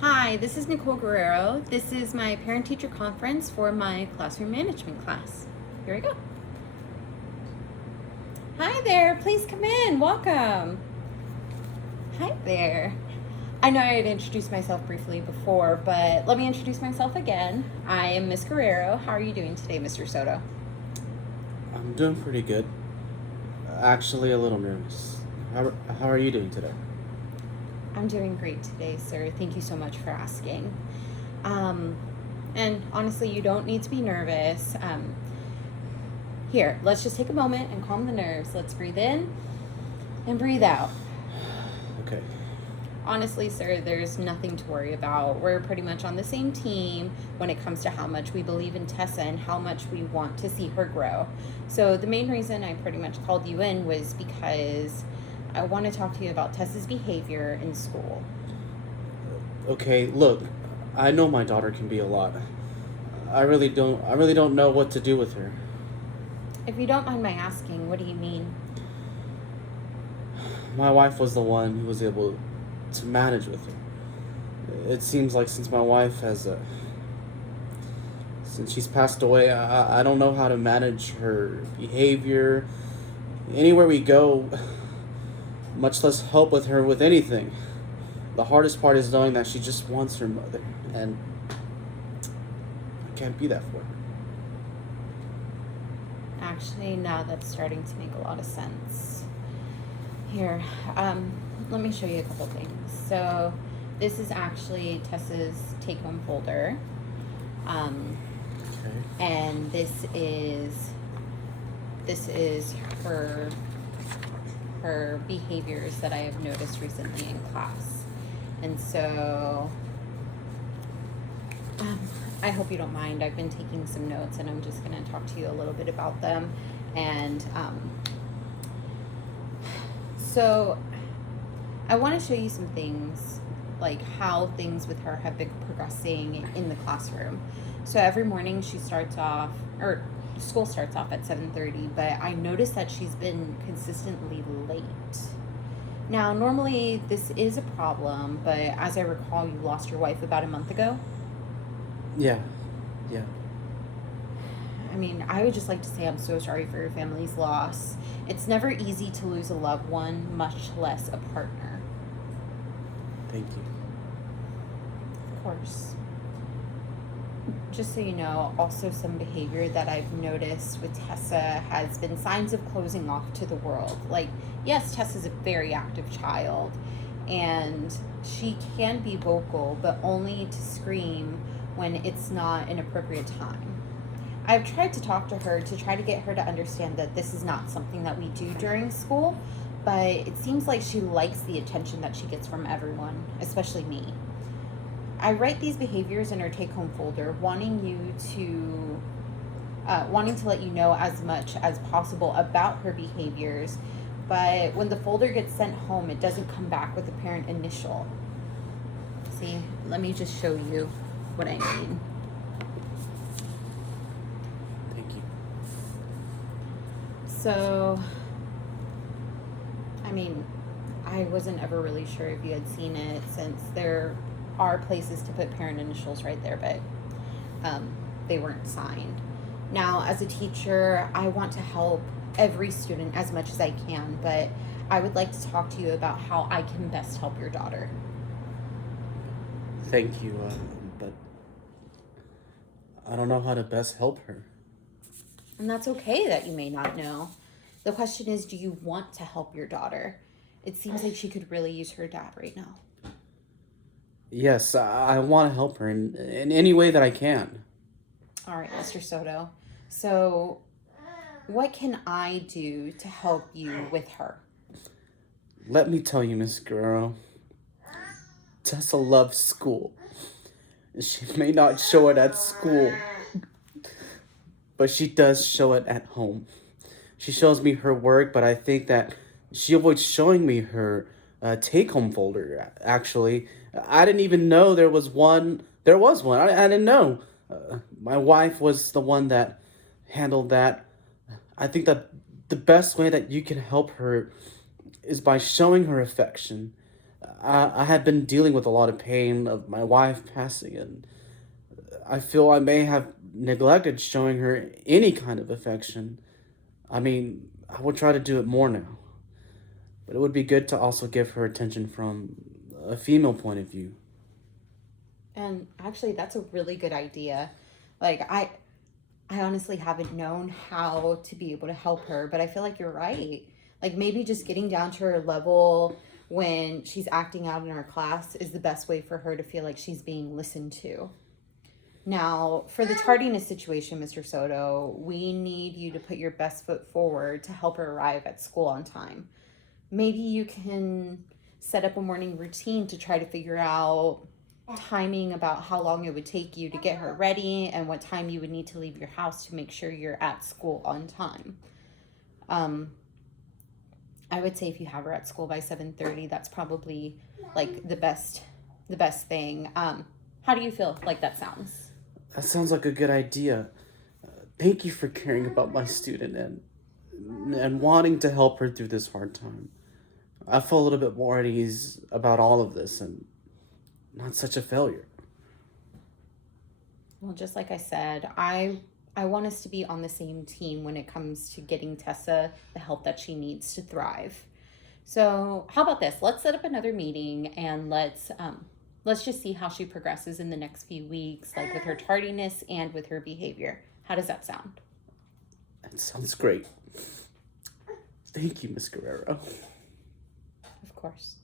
Hi, this is Nicole Guerrero. This is my parent-teacher conference for my classroom management class. Here we go. Hi there, please come in. Welcome. Hi there. I know I had introduced myself briefly before, but let me introduce myself again. I am Miss Guerrero. How are you doing today, Mr. Soto? I'm doing pretty good. Actually, a little nervous. How are you doing today? I'm doing great today, sir. Thank you so much for asking. Um, and honestly, you don't need to be nervous. Here, let's just take a moment and calm the nerves. Let's breathe in and breathe out. Okay. Honestly, sir, there's nothing to worry about. We're pretty much on the same team when it comes to how much we believe in Tessa and how much we want to see her grow. So, the main reason I pretty much called you in was because I want to talk to you about Tessa's behavior in school. Okay, look, I know my daughter can be a lot. I really don't know what to do with her. If you don't mind my asking, what do you mean? My wife was the one who was able to manage with her. It seems like since she's passed away, I don't know how to manage her behavior. Anywhere we go, much less help with her with anything. The hardest part is knowing that she just wants her mother, and I can't be that for her. Actually, now that's starting to make a lot of sense. Here, let me show you a couple things. So, this is actually Tessa's take-home folder. Okay. And this is her behaviors that I have noticed recently in class. And so I hope you don't mind. I've been taking some notes and I'm just going to talk to you a little bit about them. And so I want to show you some things, like how things with her have been progressing in the classroom. So every morning she starts off, or school starts off at 7:30, but I noticed that she's been consistently late. Now, normally this is a problem, but as I recall, you lost your wife about a month ago. Yeah. Yeah. I mean, I would just like to say I'm so sorry for your family's loss. It's never easy to lose a loved one, much less a partner. Thank you. Of course. Just so you know, also some behavior that I've noticed with Tessa has been signs of closing off to the world. Like, yes, Tessa's a very active child, and she can be vocal, but only to scream when it's not an appropriate time. I've tried to talk to her to try to get her to understand that this is not something that we do during school, but it seems like she likes the attention that she gets from everyone, especially me. I write these behaviors in her take-home folder, wanting to let you know as much as possible about her behaviors. But when the folder gets sent home, it doesn't come back with a parent initial. See, let me just show you what I mean. Thank you. So, I mean, I wasn't ever really sure if you had seen it, since there are places to put parent initials right there, but they weren't signed. Now, as a teacher, I want to help every student as much as I can, but I would like to talk to you about how I can best help your daughter. Thank you. But I don't know how to best help her. And that's okay that you may not know. The question is, do you want to help your daughter? It seems like she could really use her dad right now. Yes, I want to help her in any way that I can. All right, Mr. Soto. So, what can I do to help you with her? Let me tell you, Miss Guerrero, Tessa loves school. She may not show it at school, but she does show it at home. She shows me her work, but I think that she avoids showing me her take home folder, actually. I didn't even know there was one. There was one. I didn't know. My wife was the one that handled that. I think that the best way that you can help her is by showing her affection. I have been dealing with a lot of pain of my wife passing, and I feel I may have neglected showing her any kind of affection. I mean, I will try to do it more now, but it would be good to also give her attention from a female point of view. And actually, that's a really good idea. Like, I honestly haven't known how to be able to help her, but I feel like you're right. Like, maybe just getting down to her level when she's acting out in her class is the best way for her to feel like she's being listened to. Now, for the tardiness situation, Mr. Soto, we need you to put your best foot forward to help her arrive at school on time. Maybe you can set up a morning routine to try to figure out timing about how long it would take you to get her ready and what time you would need to leave your house to make sure you're at school on time. Um, I would say if you have her at school by 7:30, that's probably like the best thing. How do you feel like that sounds? That sounds like a good idea. Thank you for caring about my student and wanting to help her through this hard time. I feel a little bit more at ease about all of this and not such a failure. Well, just like I said, I want us to be on the same team when it comes to getting Tessa the help that she needs to thrive. So, how about this? Let's set up another meeting and let's just see how she progresses in the next few weeks, like with her tardiness and with her behavior. How does that sound? That sounds great. Thank you, Miss Guerrero. Of course.